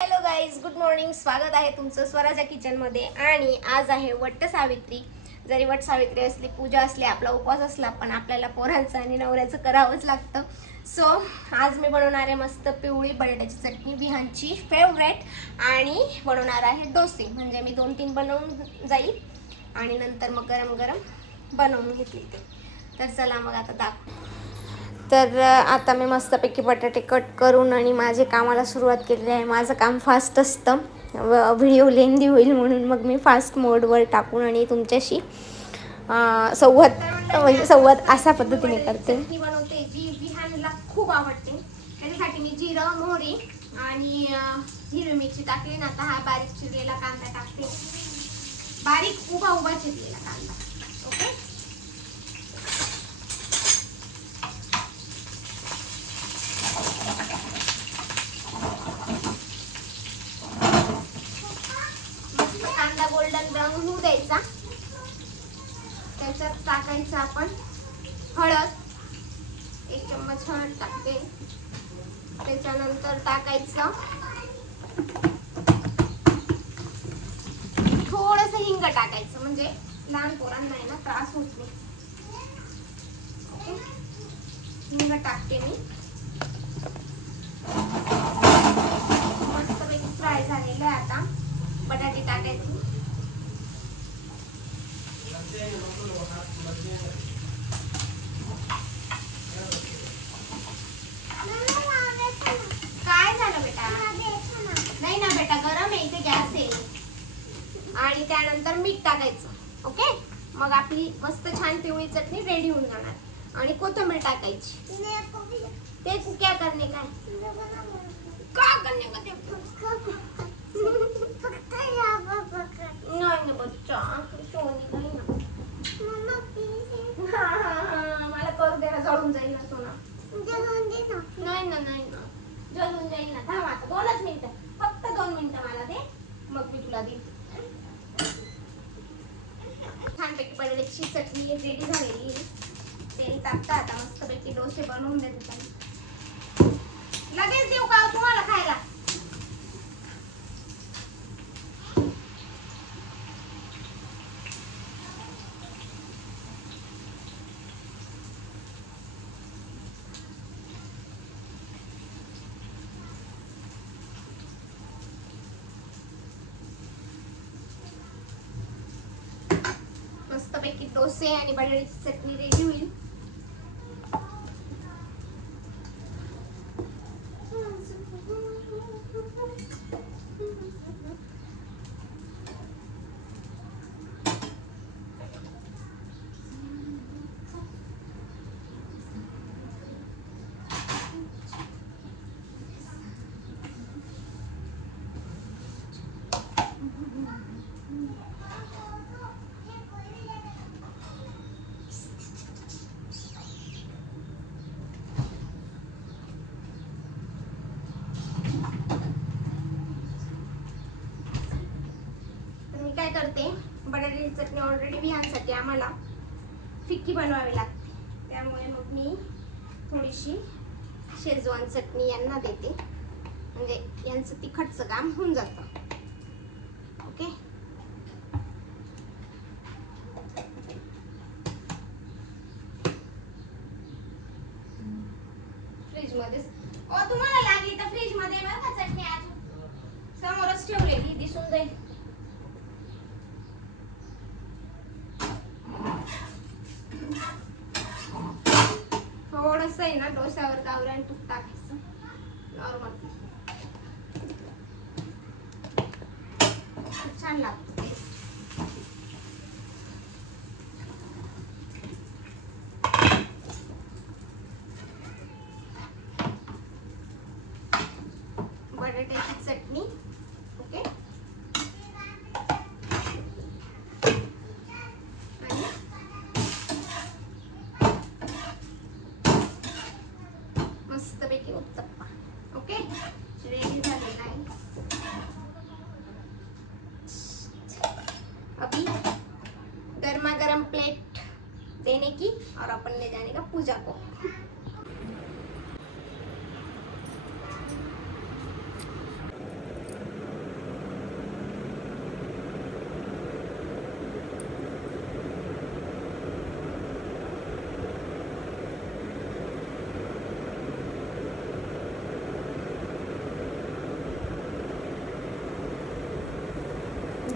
Hello guys, good morning. स्वागत आहे तुमचं स्वराच्या किचनमध्ये. आणि आज आहे वट सावित्री. जरी वट सावित्री असली, पूजा असली, आपला उपवास असला, पण आपल्याला पोरांचं आणि नवऱ्याचं करावंच लागतं. सो आज मी बनवणार आहे मस्त पिवळी बटाट्याची चटणी, विहानची फेवरेट. आणि बनवणार आहे डोसे. म्हणजे मी 2-3 बनवून जाईल आणि नंतर मग गरम गरम बनवून घेतली ते. तर चला मग आता दाखव. तर आता मी मस्तपैकी बटाटे कट करून आणि माझे कामाला सुरुवात केलेली आहे. माझं काम फास्ट असतं, व्हिडिओ लेंदी होईल म्हणून मग मी फास्ट मोडवर टाकून आणि तुमच्याशी संवाद अशा पद्धतीने करते. चटणी बनवते जी विहानला खूप आवडते. त्याच्यासाठी मी जिरं, मोहरी आणि हिरवी मिरची टाकली ना. आता हा बारीक चिरलेला कांदा टाकते, बारीक उभा चिरलेला कांदा. ओके, गोल्डन ब्राऊन होऊ द्यायचा. त्याच्यात टाकायचं आपण हळद, 1 चम्मच हळद टाकते. त्याच्यानंतर टाकायचं थोडंसं हिंग टाकायचं, म्हणजे लहान पोरांना आहे ना त्रास होत नाही. ओके, हिंग टाकते मी. मस्तपैकी फ्राय झालेलं आहे. आता बटाटे टाकायचे. काय झालं बेटा? नाही ना बेटा, गरम आहे, इथे गॅस आहे. आणि त्यानंतर मीठ टाकायचं. ओके, मग आपली मस्त छान पिवळी चटणी रेडी होऊन जाणार. आणि कोथिंबीर टाकायची. ते क्या करणे काय का करणे का ते नाही ना बच्चा, सोनी नाही ना. मला करू दे ना, जळून जाईल ना सोना. नाही ना, नाही ना, जळून जाईल ना. थांब आता 2च मिनिटं, फक्त 2 मिनिटं मला दे, मग मी तुला देते. छानपैकी बटाट्याची चटणी रेडी झालेली. तेल टाकता. आता मस्तपैकी डोसे बनवून देते. लगेच देऊ का तुम्हाला खायला? मस्तपैकी डोसे आणि बटाट्याची चटणी रेडी होईल. काय करते, बटाट्याची चटणी ऑलरेडी विहानसाठी आम्हाला फिक्की बनवावी लागते. त्यामुळे मग मी थोडीशी शेजवान चटणी यांना देते, म्हणजे यांचं तिखटचं काम होऊन जातं. ओके, फ्रीज मध्ये तुम्हाला लागली तर फ्रीज मध्ये बघा का चटणी आज समोरच ठेवलेली, दिसून जाईल. थोडंसं आहे ना डोस्यावर गावरान तूप टाकायचं, नॉर्मल. छान लागतं. बटाट्याची चटणी. ओके, मस्तपैकी उत्तप्पा. ओके, रेडी झालेला आहे. अभी गर्मा गर्म प्लेट देने की और अपन ले जाने का पूजा को.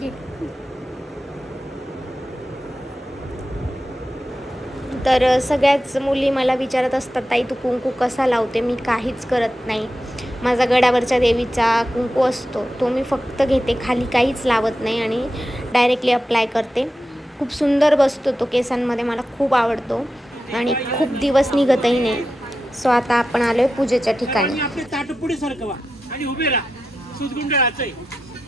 घे. तर सगळ्याच मुली मला विचारत असतात, ताई तू कुंकू कसा लावते? मी काहीच करत नाही. माझा गडावरच्या देवीचा कुंकू असतो तो मी फक्त घेते, खाली काहीच लावत नाही आणि डायरेक्टली अप्लाय करते. खूप सुंदर बसतो तो केसांमध्ये, मला खूप आवडतो आणि खूप दिवस निघतही नाही. सो आता आपण आलोय पूजेच्या ठिकाणी. आपले ताट पुढे सरकवा आणि उभे राहा. सुतगुंडळाचं आहे.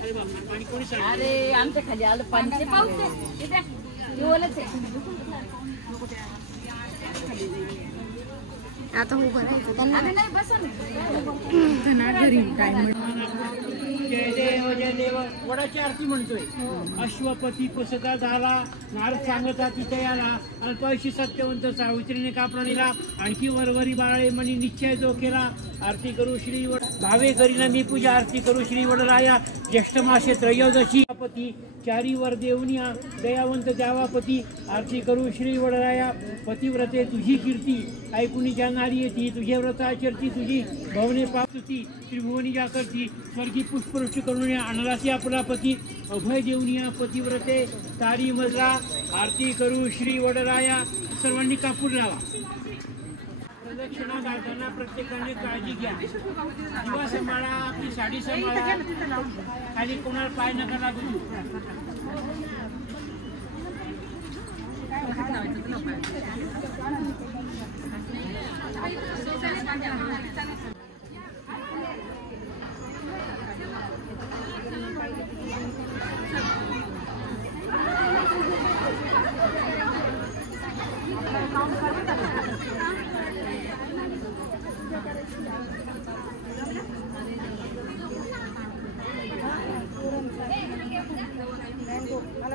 अरे बाप, आणि कोणी सांगितलं? अरे आमच्या खाली आलं पाणी, ते पाऊस आहे. ते ओलंच आहे. आता उभं राहायचं त्यांना. नाही बसा जय देव जय देव. वडाची आरती म्हणतोय. अश्वपती पुसका झाला, नारद सांगता तिथे याला, अल्पायुषी सत्यवंत सावित्रीने कापणीला, आणखी वरवरी बाळे मनी निश्चय जो केला. आरती करू श्री वड भावे करीना मी पूजा, आरती करू श्री वडराया. ज्येष्ठ मासे त्रयोदशी पती, चारी वर देवनिया, दयावंत द्यावापती. आरती करू श्री वडराया. पतिव्रते तुझी कीर्ती, ऐकुनी जाणारी येती. तुझे व्रत आचरती, तुझी भवने पावती. त्रिभुवनी जा करती, स्वर्गी पुष्पवृष्टी करून आणलासी आपला पती. अभय देवनिया पतिव्रते तारी मजला. आरती करू श्री वडराया. सर्वांनी कापूर लावा. प्रदक्षिणा घालताना प्रत्येकाने काळजी घ्या. दिवा सांभाळा, आपली साडी सांभाळा, खाली कोणाला पाय नका लागू.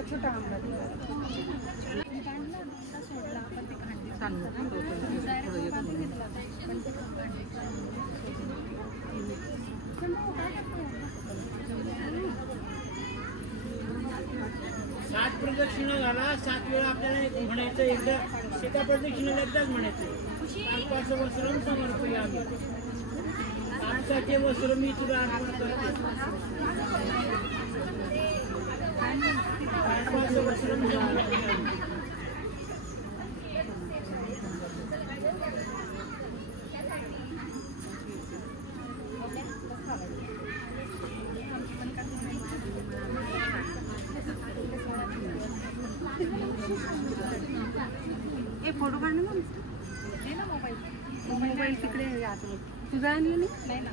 छोटा 7 प्रदक्षिणा झाला. 7 वेळा आपल्याला म्हणायचं. एकदा एका प्रदक्षिणेला एकदाच म्हणायचं. आजपासून वस्त्रम समर्पयामि. आजचे वस्त्र मी तुला अर्पण करते. आजपासून वस्त्रम समर्पयामि. फोटो काढणे ना मोबाईल तिकडे तुझा आणली नाही ना.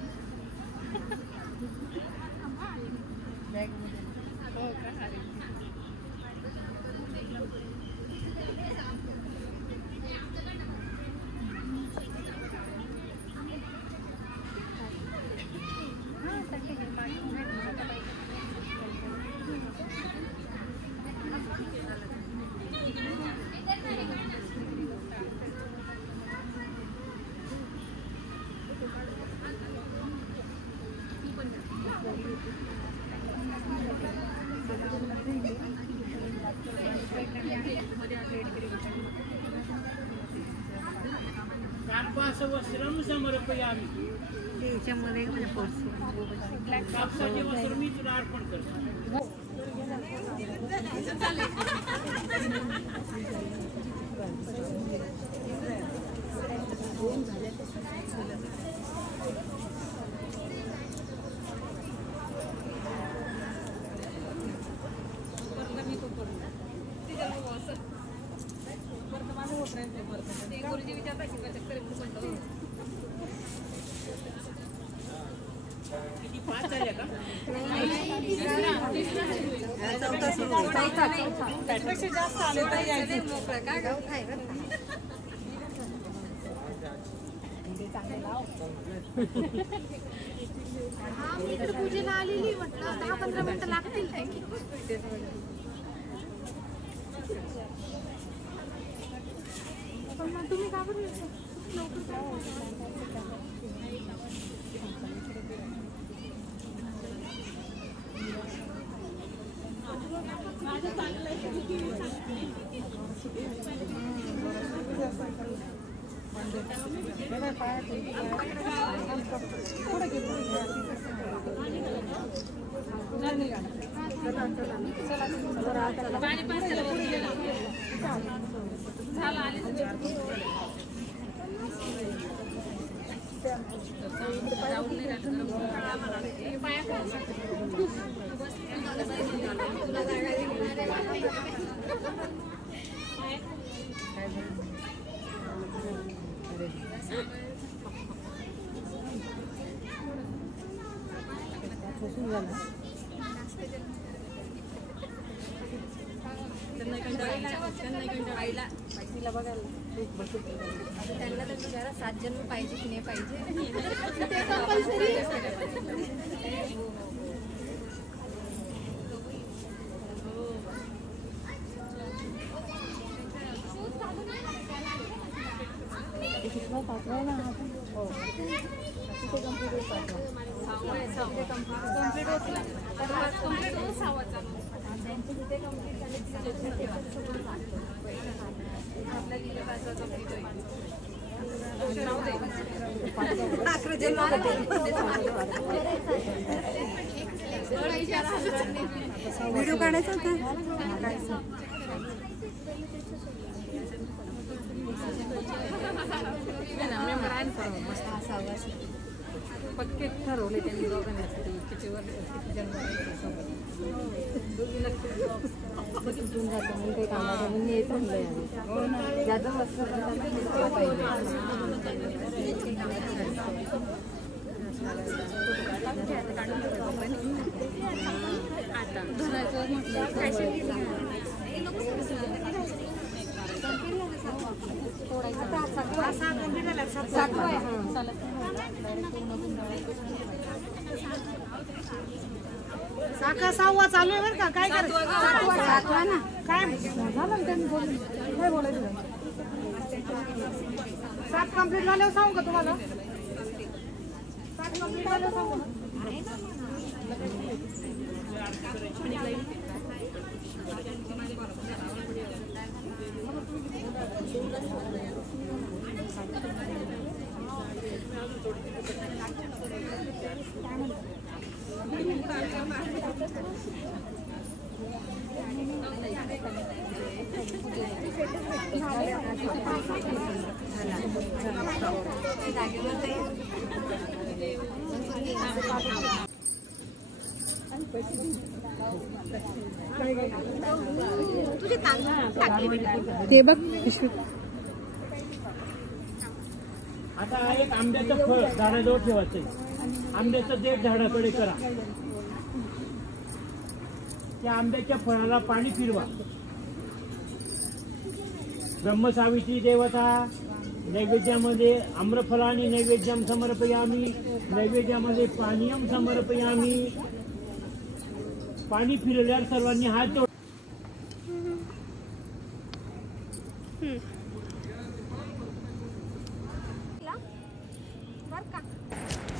हो का? वस्त्रम समर्पयामि. त्याच्यामध्ये कापसाचे वस्त्र मी तुला अर्पण करतो. जास्त आले तर मोकळं का गाव खाय मी इकडे पूजेला आलेली. म्हटलं 10-15 मिनिटं लागतील. पण मग तुम्ही का बरं त्यांना तर जरा 7 जण पाहिजे की नाही पाहिजे व्हिडिओ काढायचा होता पक्के ठरवले त्यांनी दोघांना त्याच्यावर कुठून जातो म्हणून काही कामाला म्हणून हे चांगलं आहे ज्याचं वस्त्र पाहिजे साखा 6वा चालू आहे बरं का काय करायचं ना काय काय बोलायचं 7 कंप्लीट झाल्यावर सांगू का तुम्हाला 7 कंप्लीट झाल्यावर सांगू ते बघ आता एक आंब्याचं फळ झाडाजवळ ठेवायचंय आंब्याचं देठ झाडाकडे करा त्या आंब्याच्या फळाला पाणी फिरवा ब्रह्मसावित्री देवता नैवेद्यामध्ये आम्रफलानी नैवेद्यम समर्पयामी नैवेद्यामध्ये पानीयम समर्पयामी पाणी फिरवल्यावर सर्वांनी हात जोड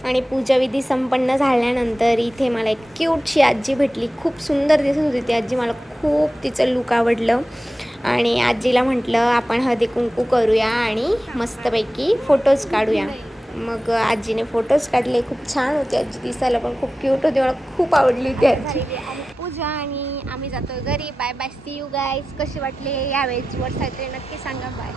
आणि पूजाविधी संपन्न झाल्यानंतर इथे मला एक क्यूटशी आजी भेटली खूप सुंदर दिसत होती ती आजी मला खूप तिचं लुक आवडलं आणि आजीला म्हटलं आपण हळदी कुंकू करूया आणि मस्तपैकी फोटोज काढूया मग आजीने फोटोज काढले खूप छान होते आजी दिसायला पण खूप क्यूट होती मला खूप आवडली ती आजी पूजा आणि आम्ही जातो घरी bye bye see you guys कशी वाटले यावेळेस वटसावित्री नक्की सांगा बाय